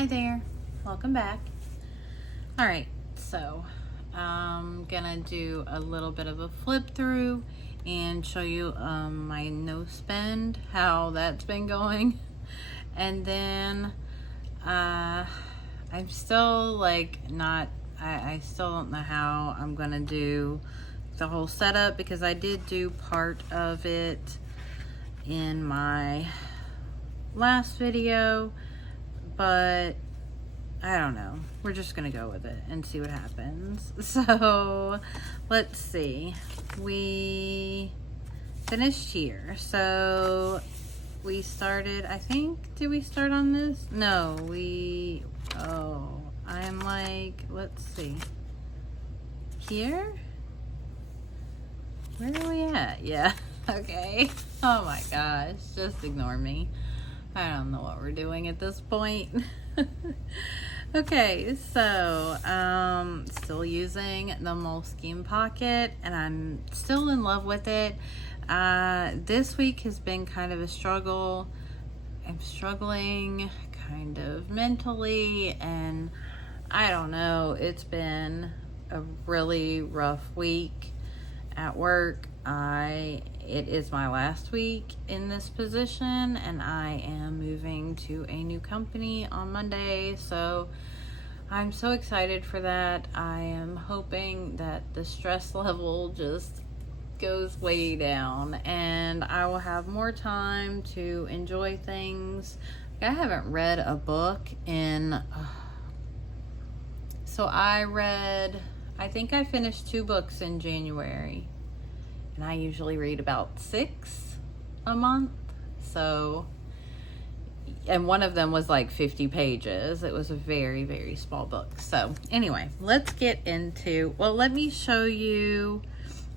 Hi there, welcome back. All right, so I'm gonna do a little bit of a flip through and show you my no spend, how that's been going. And then I'm still like not, I still don't know how I'm gonna do the whole setup, because I did do part of it in my last video, but I don't know. We're just gonna go with it and see what happens. So let's see. We finished here. So we started, I think, did we start on this? No, I'm like, let's see. Here? Where are we at? Yeah, okay. Oh my gosh, just ignore me. I don't know what we're doing at this point. Okay, so still using the Moleskine pocket, and I'm still in love with it. This week has been kind of a struggle. I'm struggling kind of mentally, and I don't know, it's been a really rough week at work. It is my last week in this position, and I am moving to a new company on Monday, so I'm so excited for that. I am hoping that the stress level just goes way down and I will have more time to enjoy things. I haven't read a book in I think I finished 2 books in January, and I usually read about 6 a month. So, and one of them was like 50 pages. It was a very, very small book. So anyway, let's get into, well, let me show you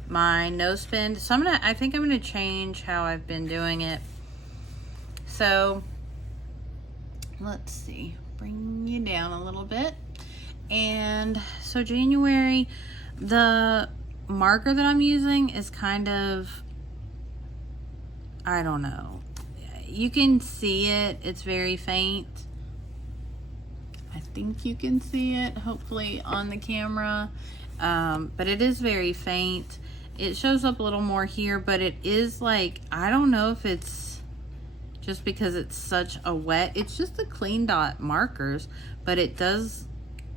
my no spend. So I think I'm gonna change how I've been doing it. So let's see, bring you down a little bit. And so January, the marker that I'm using is kind of, I don't know. You can see it. It's very faint. I think you can see it, hopefully, on the camera. But it is very faint. It shows up a little more here, but it is like, I don't know if it's just because it's such a wet, it's just the clean dot markers, but it does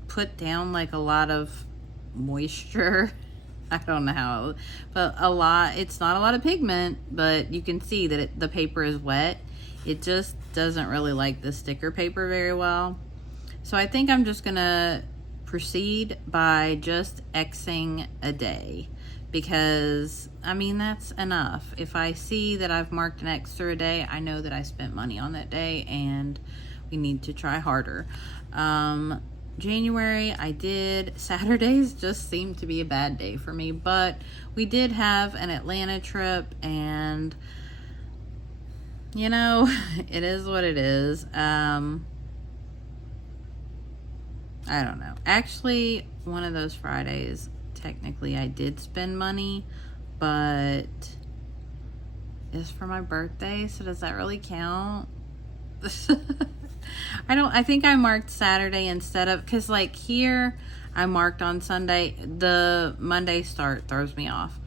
put down like a lot of moisture. I don't know how, but it's not a lot of pigment, but you can see that the paper is wet. It just doesn't really like the sticker paper very well. So I think I'm just gonna proceed by just Xing a day, because I mean, that's enough. If I see that I've marked an X through a day, I know that I spent money on that day and we need to try harder. January, Saturdays just seemed to be a bad day for me, but we did have an Atlanta trip, and you know, it is what it is. I don't know. Actually, one of those Fridays, technically I did spend money, but it's for my birthday, so does that really count? I think I marked Saturday instead of, because like here I marked on Sunday. The Monday start throws me off.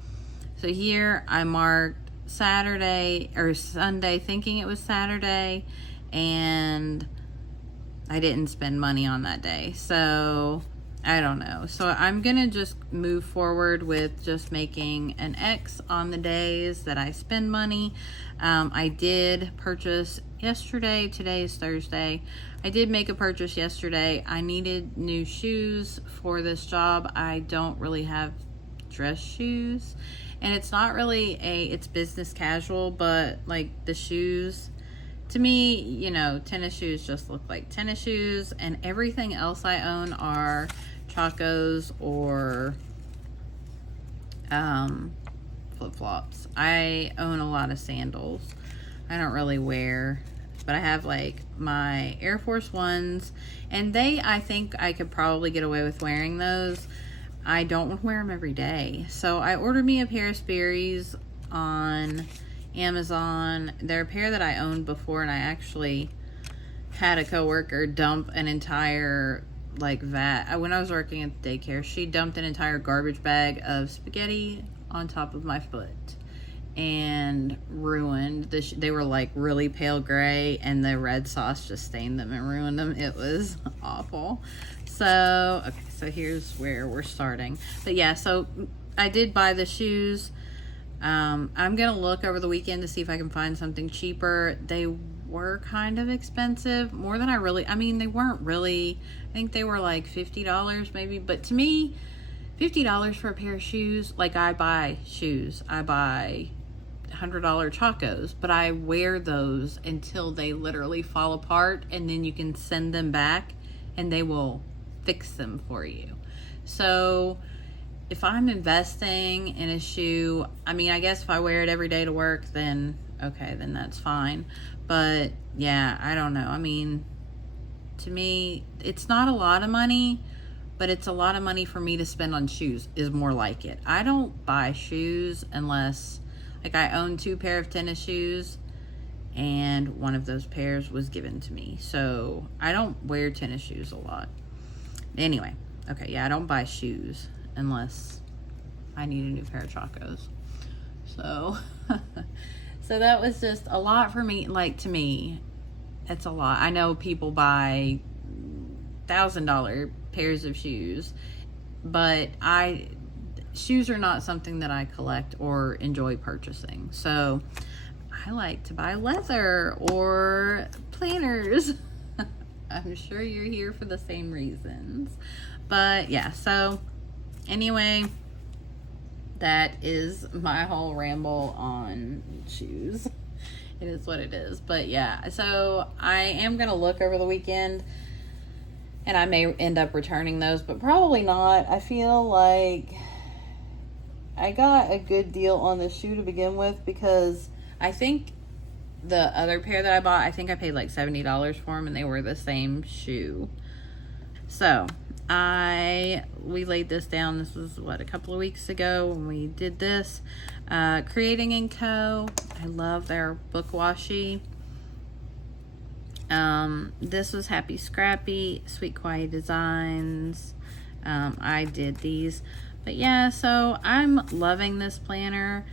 So here I marked Saturday or Sunday thinking it was Saturday, and I didn't spend money on that day. So I don't know. So I'm gonna just move forward with just making an X on the days that I spend money. I did purchase yesterday. Today is Thursday. I did make a purchase yesterday. I needed new shoes for this job. I don't really have dress shoes, and it's not really it's business casual, but like the shoes, to me, you know, tennis shoes just look like tennis shoes, and everything else I own are Chacos or flip-flops. I own a lot of sandals. I don't really wear, but I have like my Air Force Ones, and I think I could probably get away with wearing those. I don't wear them every day. So I ordered me a pair of Sperry's on Amazon. They're a pair that I owned before, and I actually had a coworker dump an entire like vat. When I was working at the daycare, she dumped an entire garbage bag of spaghetti on top of my foot and ruined they were like really pale gray, and the red sauce just stained them and ruined them. It was awful. So okay, so here's where we're starting. But yeah, so I did buy the shoes. I'm gonna look over the weekend to see if I can find something cheaper. They were kind of expensive, more than I mean, they weren't really, I think they were like $50 maybe, but to me, $50 for a pair of shoes, like I buy shoes, I buy $100 Chacos, but I wear those until they literally fall apart, and then you can send them back and they will fix them for you. So if I'm investing in a shoe, I mean, I guess if I wear it every day to work, then okay, then that's fine. But yeah, I don't know. I mean, to me, it's not a lot of money, but it's a lot of money for me to spend on shoes is more like it. I don't buy shoes unless, like, I own 2 pair of tennis shoes, and one of those pairs was given to me. So I don't wear tennis shoes a lot. Anyway, okay, yeah, I don't buy shoes unless I need a new pair of Chacos. So, so that was just a lot for me. Like, to me, it's a lot. I know people buy $1,000 pairs of shoes, but shoes are not something that I collect or enjoy purchasing. So I like to buy leather or planners. I'm sure you're here for the same reasons. But yeah, so anyway, that is my whole ramble on shoes. It is what it is. But yeah, so I am going to look over the weekend, and I may end up returning those, but probably not. I feel like I got a good deal on the shoe to begin with, because I think the other pair that I bought, I think I paid like $70 for them, and they were the same shoe. So we laid this down. This was what, a couple of weeks ago when we did this. Creating & Co. I love their book washi. This was Happy Scrappy, Sweet Quiet Designs. I did these. But yeah, so I'm loving this planner.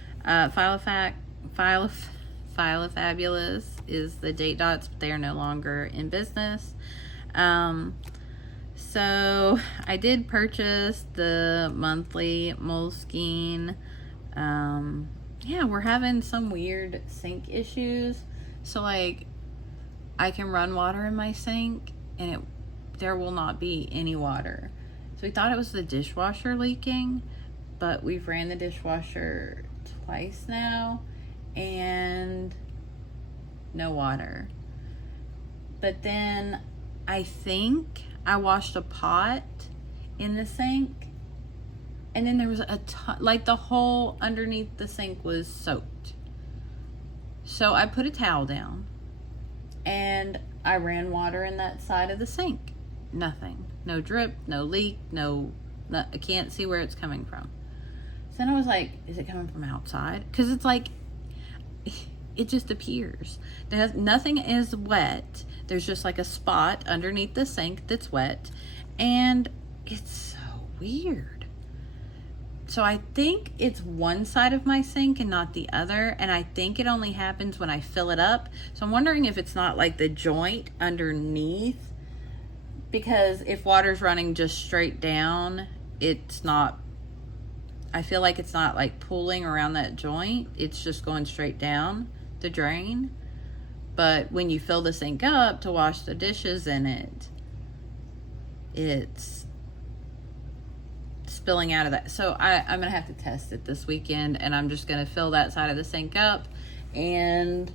Fabulous is the date dots, but they are no longer in business. So I did purchase the monthly Moleskine. Yeah, we're having some weird sink issues. So like, I can run water in my sink and there will not be any water. So we thought it was the dishwasher leaking, but we've ran the dishwasher twice now and no water. But then I think I washed a pot in the sink, and then there was a ton, like the whole underneath the sink was soaked. So I put a towel down and I ran water in that side of the sink. Nothing. No drip, no leak, I can't see where it's coming from. So then I was like, is it coming from outside? Because it's like, it just appears. Nothing is wet. There's just like a spot underneath the sink that's wet, and it's so weird. So I think it's one side of my sink and not the other, and I think it only happens when I fill it up. So I'm wondering if it's not like the joint underneath, because if water's running just straight down, it's not, I feel like it's not like pooling around that joint. It's just going straight down the drain. But when you fill the sink up to wash the dishes in it, it's spilling out of that. So I'm going to have to test it this weekend, and I'm just going to fill that side of the sink up and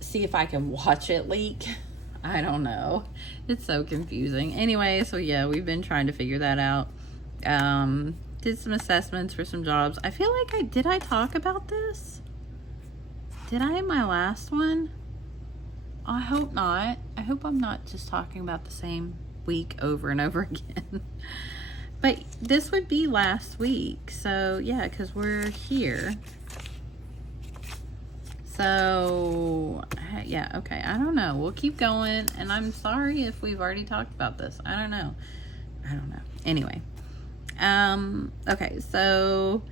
see if I can watch it leak. I don't know. It's so confusing. Anyway, so yeah, we've been trying to figure that out. Did some assessments for some jobs. I feel like did I talk about this? Did I in my last one? I hope not. I hope I'm not just talking about the same week over and over again. But this would be last week. So yeah, because we're here. So, yeah, okay. I don't know. We'll keep going. And I'm sorry if we've already talked about this. I don't know. Anyway. Okay, so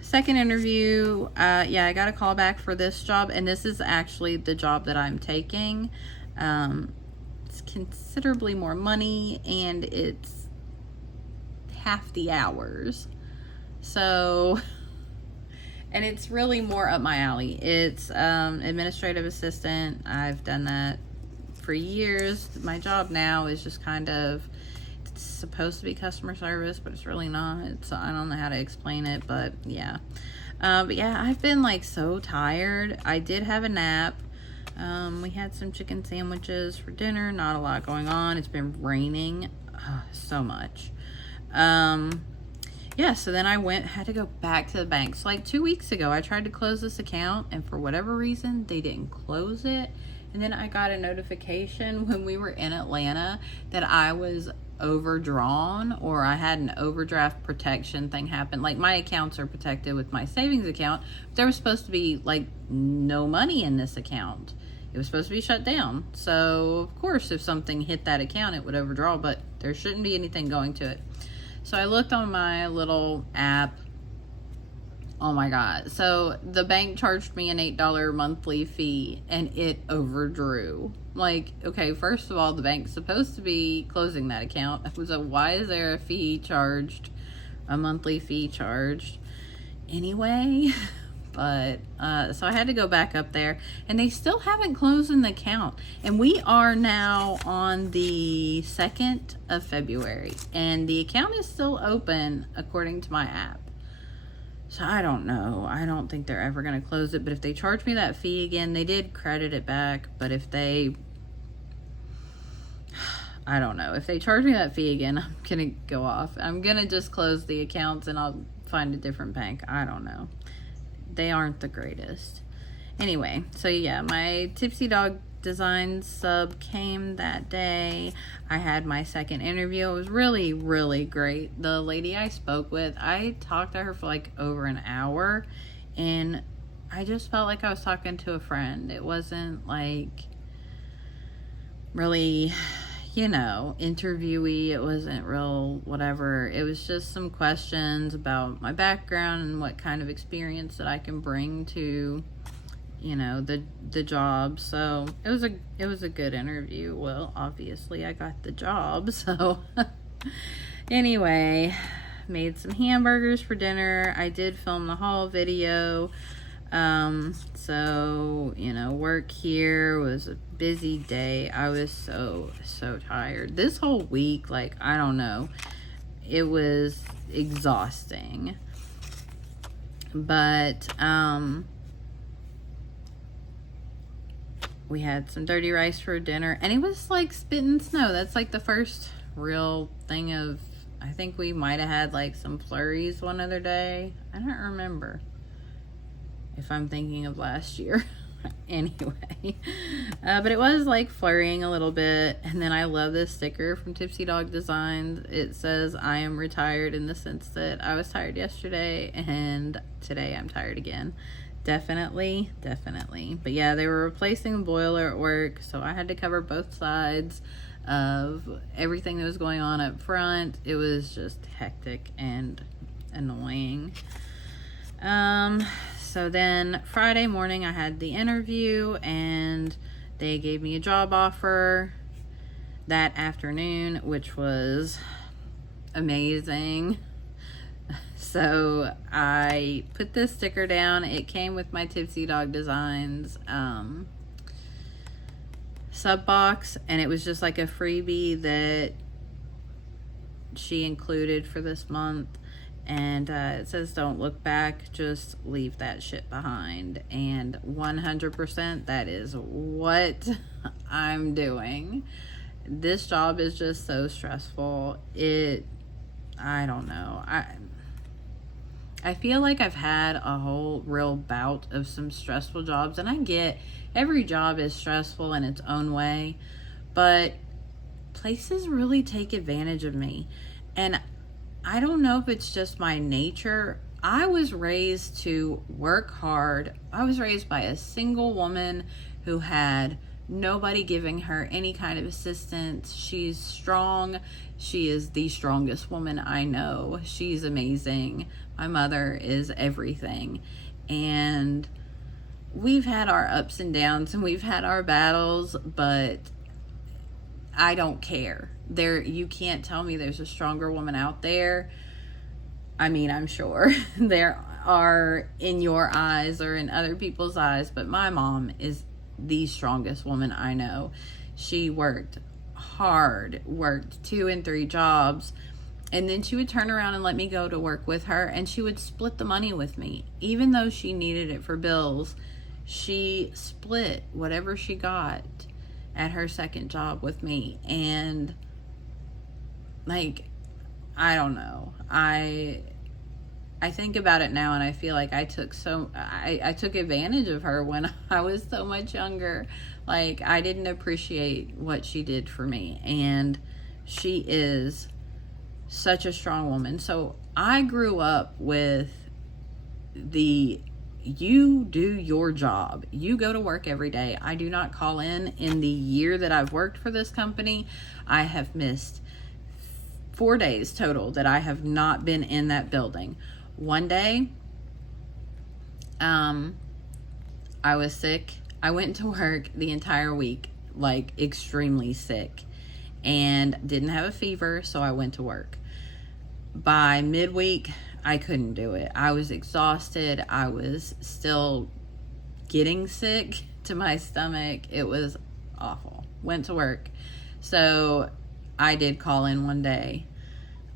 second interview, yeah, I got a call back for this job, and this is actually the job that I'm taking. It's considerably more money, and it's half the hours. So, and it's really more up my alley. It's administrative assistant. I've done that for years. My job now is just kind of, it's supposed to be customer service, but it's really not. I don't know how to explain it, but yeah. But yeah, I've been like so tired. I did have a nap. We had some chicken sandwiches for dinner. Not a lot going on. It's been raining so much. Yeah, so then I had to go back to the bank. So like 2 weeks ago, I tried to close this account, and for whatever reason, they didn't close it. And then I got a notification when we were in Atlanta that I was overdrawn, or I had an overdraft protection thing happen. Like, my accounts are protected with my savings account. But there was supposed to be like no money in this account. It was supposed to be shut down. So of course, if something hit that account, it would overdraw, but there shouldn't be anything going to it. So I looked on my little app. Oh my God. So the bank charged me an $8 monthly fee, and it overdrew. Like, okay, first of all, the bank's supposed to be closing that account. So why is there a monthly fee charged? Anyway, but so I had to go back up there, and they still haven't closed the account. And we are now on the 2nd of February, and the account is still open according to my app. So I don't know. I don't think they're ever going to close it. But if they charge me that fee again, they did credit it back. But if they, I don't know. If they charge me that fee again, I'm going to go off. I'm going to just close the accounts, and I'll find a different bank. I don't know. They aren't the greatest. Anyway, so yeah, my Tipsy Dog Design sub came that day. I had my second interview. It was really, really great. The lady I spoke with, I talked to her for like over an hour, and I just felt like I was talking to a friend. It wasn't like really, interviewee. It wasn't real whatever. It was just some questions about my background and what kind of experience that I can bring to the job. So it was a good interview. Well, obviously I got the job. So anyway, made some hamburgers for dinner. I did film the haul video. So work here was a busy day. I was so tired. This whole week, like, I don't know, it was exhausting. But we had some dirty rice for dinner, and it was like spitting snow. That's like the first real thing of, I think we might have had like some flurries one other day. I don't remember if I'm thinking of last year. Anyway, but it was like flurrying a little bit. And then I love this sticker from Tipsy Dog Designs. It says, I am retired, in the sense that I was tired yesterday, and today I'm tired again. Definitely. But yeah, they were replacing the boiler at work, so I had to cover both sides of everything that was going on up front. It was just hectic and annoying. So then Friday morning I had the interview, and they gave me a job offer that afternoon, which was amazing. So I put this sticker down. It came with my Tipsy Dog Designs sub box, and it was just like a freebie that she included for this month. And it says, don't look back, just leave that shit behind. And 100% that is what I'm doing. This job is just so stressful. I don't know. I feel like I've had a whole real bout of some stressful jobs, and I get every job is stressful in its own way, but places really take advantage of me. And I don't know if it's just my nature. I was raised to work hard. I was raised by a single woman who had nobody giving her any kind of assistance. She's strong. She is the strongest woman I know. She's amazing. My mother is everything. And we've had our ups and downs and we've had our battles, but I don't care. You can't tell me there's a stronger woman out there. I mean, I'm sure there are in your eyes or in other people's eyes, but my mom is the strongest woman I know. She worked hard, worked 2 and 3 jobs, and then she would turn around and let me go to work with her, and she would split the money with me. Even though she needed it for bills, she split whatever she got at her second job with me. And like, I don't know. I think about it now and I feel like I took advantage of her when I was so much younger. Like, I didn't appreciate what she did for me, and she is such a strong woman. So I grew up with you do your job. You go to work every day. I do not call in. In the year that I've worked for this company, I have missed 4 days total that I have not been in that building. One day, I was sick. I went to work the entire week, like extremely sick, and didn't have a fever, so I went to work. By midweek, I couldn't do it. I was exhausted. I was still getting sick to my stomach. It was awful. Went to work. So I did call in one day.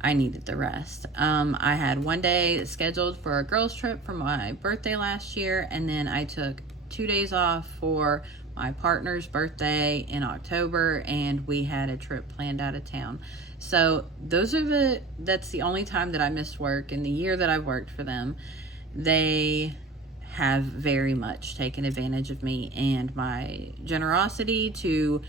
I needed the rest. I had one day scheduled for a girls trip for my birthday last year, and then I took 2 days off for my partner's birthday in October, and we had a trip planned out of town. So that's the only time that I missed work in the year that I've worked for them. They have very much taken advantage of me and my generosity to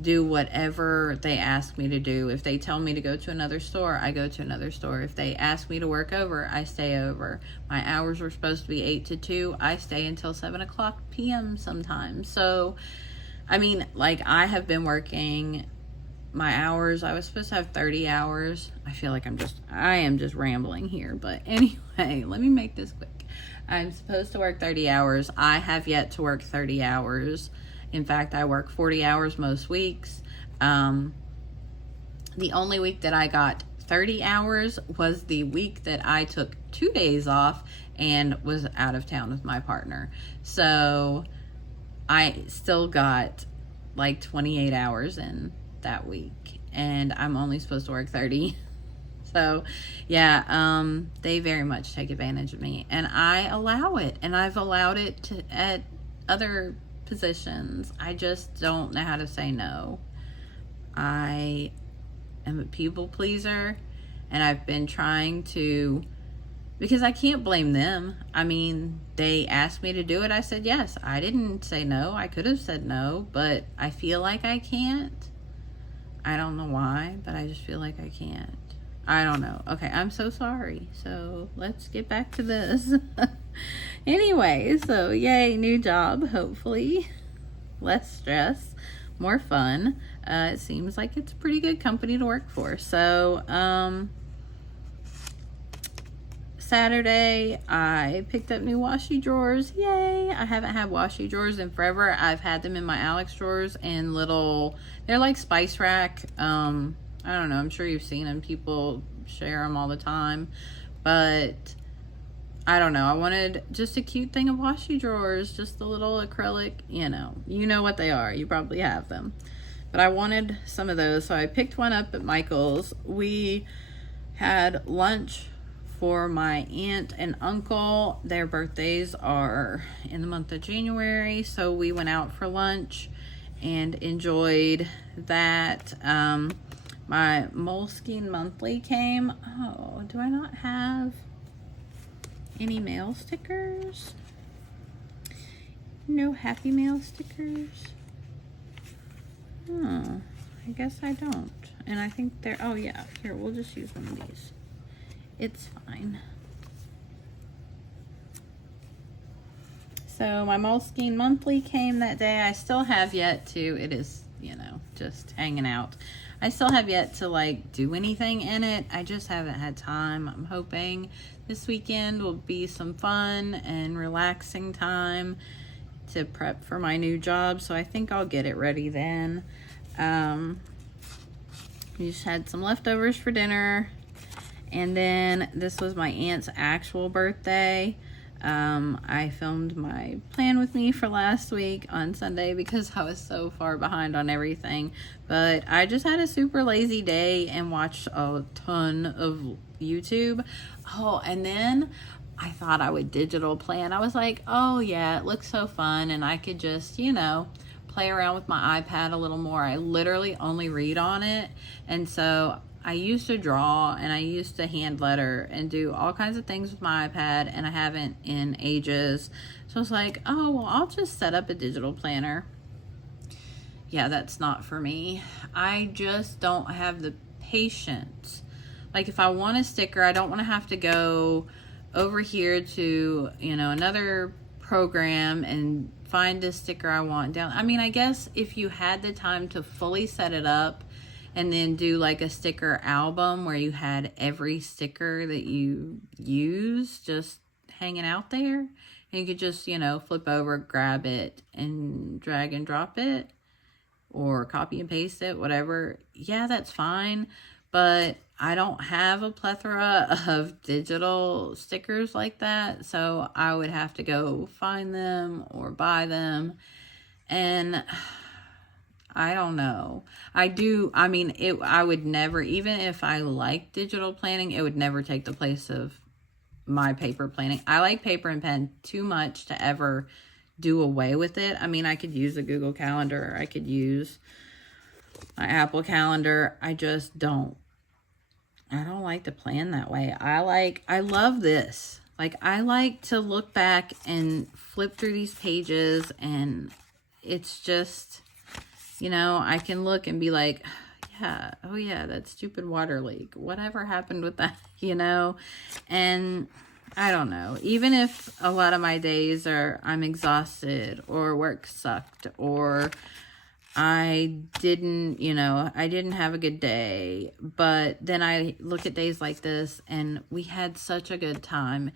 do whatever they ask me to do. If they tell me to go to another store, I go to another store. If they ask me to work over, I stay over. My hours were supposed to be 8 to 2. I stay until 7 o'clock p.m. sometimes. So, I mean, like, I have been working my hours. I was supposed to have 30 hours. I feel like I am just rambling here. But anyway, let me make this quick. I'm supposed to work 30 hours. I have yet to work 30 hours. In fact, I work 40 hours most weeks. The only week that I got 30 hours was the week that I took 2 days off and was out of town with my partner. So I still got like 28 hours in that week, and I'm only supposed to work 30. So yeah, they very much take advantage of me, and I allow it, and I've allowed it at other positions. I just don't know how to say no. I am a people pleaser, and I've been trying to, because I can't blame them. I mean, they asked me to do it. I said yes. I didn't say no. I could have said no, but I feel like I can't. I don't know why, but I just feel like I can't. I don't know. Okay, I'm so sorry. So let's get back to this. Anyway, so yay, new job, hopefully. Less stress, more fun. It seems like it's a pretty good company to work for. So, Saturday, I picked up new washi drawers. Yay! I haven't had washi drawers in forever. I've had them in my Alex drawers in they're like spice rack. I don't know. I'm sure you've seen them. People share them all the time. But I don't know. I wanted just a cute thing of washi drawers. Just a little acrylic, you know what they are. You probably have them. But I wanted some of those. So I picked one up at Michael's. We had lunch for my aunt and uncle. Their birthdays are in the month of January. So we went out for lunch and enjoyed that. My Moleskine monthly came. Oh, do I not have any mail stickers? No Happy Mail stickers? Oh, I guess I don't. And I think they're, oh yeah, here, we'll just use one of these. It's fine. So my Moleskine monthly came that day. I still have yet to, it is, you know, just hanging out. I still have yet to like do anything in it. I just haven't had time. I'm hoping this weekend will be some fun and relaxing time to prep for my new job. So I think I'll get it ready then. We just had some leftovers for dinner. And then this was my aunt's actual birthday. I filmed my plan with me for last week on Sunday because I was so far behind on everything. But I just had a super lazy day and watched a ton of YouTube. Oh, and then I thought I would digital plan. I was like, oh yeah, it looks so fun. And I could just, you know, play around with my iPad a little more. I literally only read on it. And so I used to draw and I used to hand letter and do all kinds of things with my iPad, and I haven't in ages. So I was like, oh, well, I'll just set up a digital planner. Yeah, that's not for me. I just don't have the patience. Like if I want a sticker, I don't want to have to go over here to, you know, another program and find the sticker I want down. I mean, I guess if you had the time to fully set it up and then do like a sticker album where you had every sticker that you use just hanging out there, and you could just, you know, flip over, grab it and drag and drop it or copy and paste it, whatever. Yeah, that's fine. But I don't have a plethora of digital stickers like that. So I would have to go find them or buy them. And I don't know. I would never, even if I like digital planning, it would never take the place of my paper planning. I like paper and pen too much to ever do away with it. I mean, I could use a Google Calendar. I could use my Apple Calendar. I just don't. I don't like to plan that way. I love this. Like, I like to look back and flip through these pages, and it's just, you know, I can look and be like, yeah, oh yeah, that stupid water leak. Whatever happened with that, you know? And I don't know. Even if a lot of my days are I'm exhausted or work sucked or I didn't have a good day, but then I look at days like this and we had such a good time.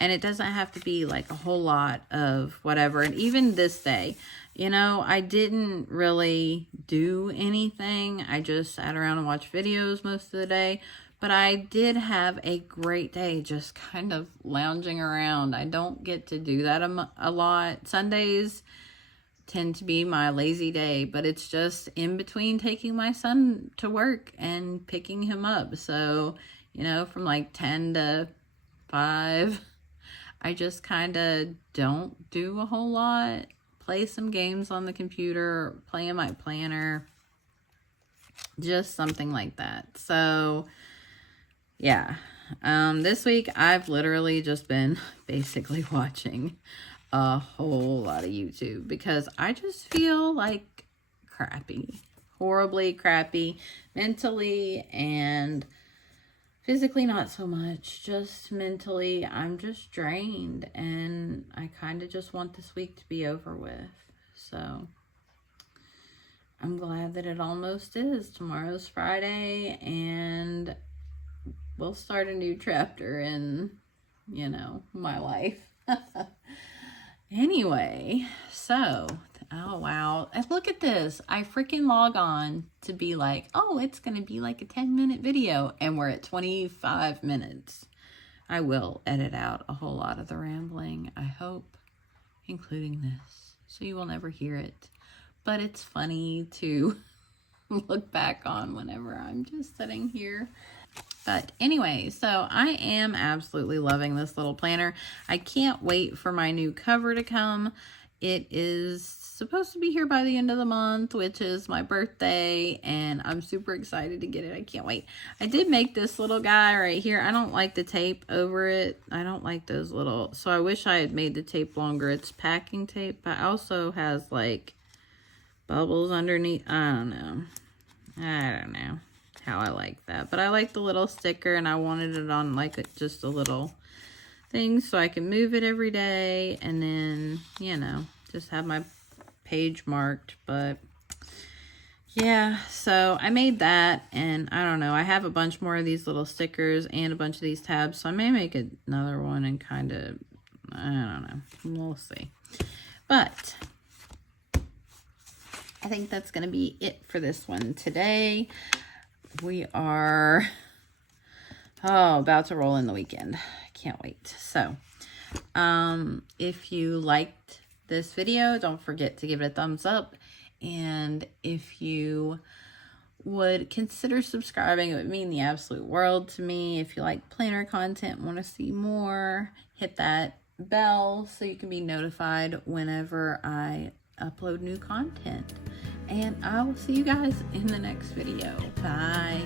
And it doesn't have to be like a whole lot of whatever. And even this day, you know, I didn't really do anything. I just sat around and watched videos most of the day. But I did have a great day just kind of lounging around. I don't get to do that a lot. Sundays tend to be my lazy day, but it's just in between taking my son to work and picking him up. So, you know, from like 10 to 5, I just kind of don't do a whole lot. Play some games on the computer, play in my planner, just something like that. So, yeah. This week, I've literally just been basically watching a whole lot of YouTube because I just feel like crappy, horribly crappy, mentally and physically not so much, just mentally. I'm just drained and I kind of just want this week to be over with. So I'm glad that it almost is. Tomorrow's Friday and we'll start a new chapter in, you know, my life. Anyway, so, oh wow, and look at this. I freaking log on to be like, oh, it's going to be like a 10-minute video, and we're at 25 minutes. I will edit out a whole lot of the rambling, I hope, including this, so you will never hear it. But it's funny to look back on whenever I'm just sitting here. But anyway, so I am absolutely loving this little planner. I can't wait for my new cover to come. It is supposed to be here by the end of the month, which is my birthday, and I'm super excited to get it. I can't wait. I did make this little guy right here. I don't like the tape over it. I don't like those little, so I wish I had made the tape longer. It's packing tape, but also has like bubbles underneath. I don't know how I like that, but I like the little sticker, and I wanted it on like just a little things so I can move it every day, and then, you know, just have my page marked. But yeah, so I made that, and I don't know, I have a bunch more of these little stickers and a bunch of these tabs, so I may make another one and kind of, I don't know, we'll see. But I think that's going to be it for this one today. We are, about to roll in the weekend. I can't wait. So, if you liked this video, don't forget to give it a thumbs up. And if you would consider subscribing, it would mean the absolute world to me. If you like planner content, want to see more, hit that bell so you can be notified whenever I upload new content. And I will see you guys in the next video. Bye.